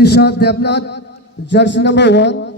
Isha Devnath, jersey number 1.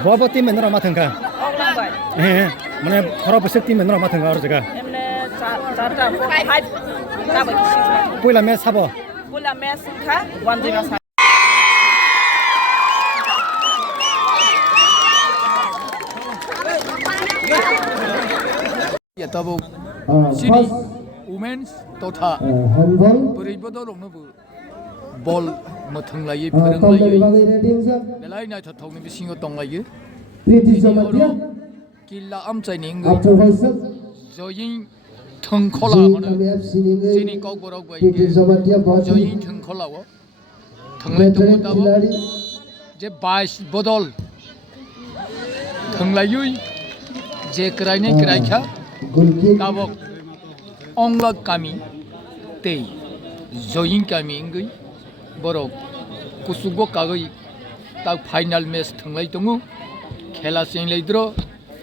Bawa tim mana ramah tengah? Mana orang besar tim mana ramah tengah orang jaga? Pula match apa? Pula match kah? 1-0. Ya tahu. Sini women's tota. Beribadah orang tu ball matang lagi, perang lagi. Belai nak tahu ni bising otong lagi. Kila am cai ning. Join thang khola mana. Sini kau borok baik. Join thang khola wo. Thang lagi tu tahu. Je bais bodol. Thang lagi. Je kerai ni kerai kah. Tabok ongla kami tei join kami ingui borok kusugo kagoi tak final match thanglai tongu khela singlai dro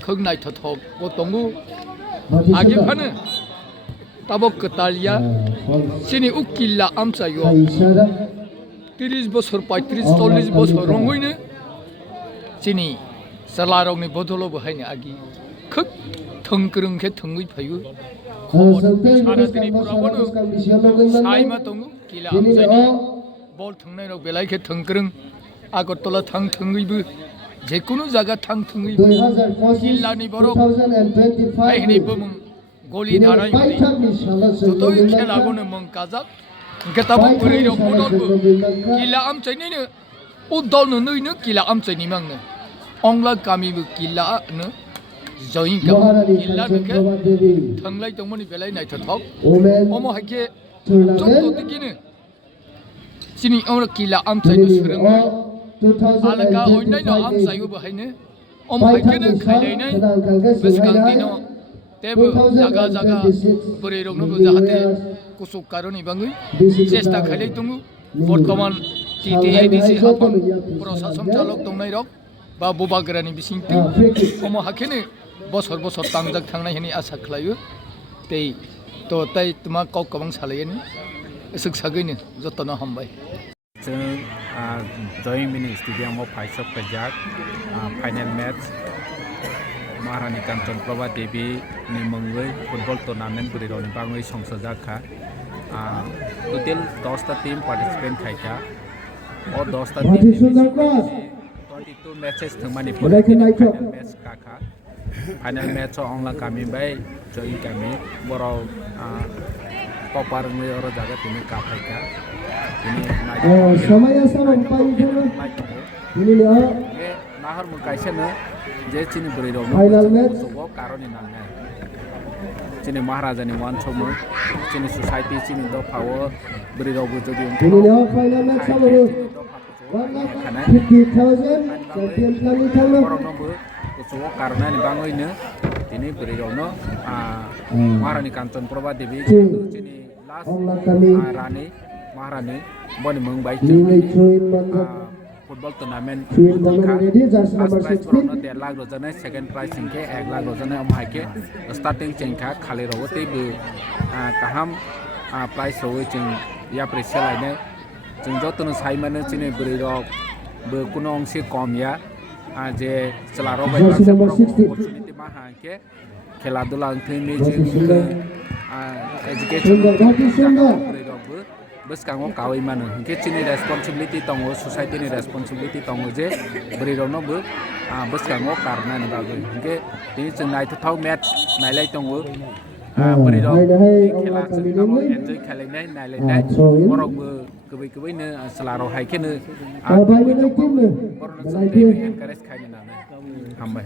khognai thothok bo tongu age phane tabok katalia sini ukilla amsayo 30 বছর 35 40 বছর রঙইনে sini salarong ni bodolo bahai ni agi khuk thongkrung ke thongui phayu sara dini purabonu saima tongu kila amsani bol thongnai rok belai ke thongkrung agartala thang thongui bu jekunu jaga thang thongui kila ni borok ai ni bumung goli dharai jotoi khela bonu mong kajak getabu puri rok bodol bu kila amsani ne udol no noi ne kila amsani mang ne ongla kami bu kila ne join kam kila ke thanglai tongmani belai nai thothok omo hake jotto tikine sini ongla kila amsai no surang alaka oinai no amsai bu haine omo hake ne khailai nai beskang dino tebu jaga jaga pore rok no jahate kusuk karoni bangui chesta khailai tongu bortoman TTIDC hapon prosason chalok tongnai rok ba bobagrani bisingti omo hake ne bosor bosor tangjak thangnai hini asa khlayo tei to tai tuma kau kabang salayani esuk sagini jotona hambai join mini stadium of Paisok Kajak final match Maharani Kanchan Prabha Devi ni mangoi football tournament buri roni bangoi songsajak kha total 10 ta team participant khaika or 10 ta team 22 matches thumani final match kha final match ongla kami bai join kami boro popar ngai oro jaga tini kapaika ini samaya samam pai ini le nahar mu kaisena je chini buri ro final match so karoni nangai chini maharaja ni wan chomu chini society chini do power buri ro bu jodi ini le final match sabaru 1,50,000 champion kami thangna so karena ni bangoi ne ini buri ro no Maharani Kanchan Prabha Devi chini last rani Maharani boni mung bai Lingay Chuin Mangat. football tournament Chuin Mangat ready, jersey first number prize 16. no 10 lakh rojana second prize singke 1 lakh rojana amhai ke starting chengkha khali ro te bu kaham prize ro cheng ya pressure laine cheng jotono sai mane chine buri rok bu kuno ongse kom ya je chelaro bai Jersey bakse number 60. opportunity ma ha ke khela dula angthai magic education Sundar, Bhati Sundar. buri rok bu beskango kawai mano ke chini responsibility tongo society ni responsibility tongo je buri rok no bu beskango karna ni bagoi ke tini cheng nai thau match nai lai tongo buri rok khela cheng kamo enjoy khalai nai lai nai borok bu kubai ne selaro hai ke ne Bye bye, team. borok no encourage khai na hambai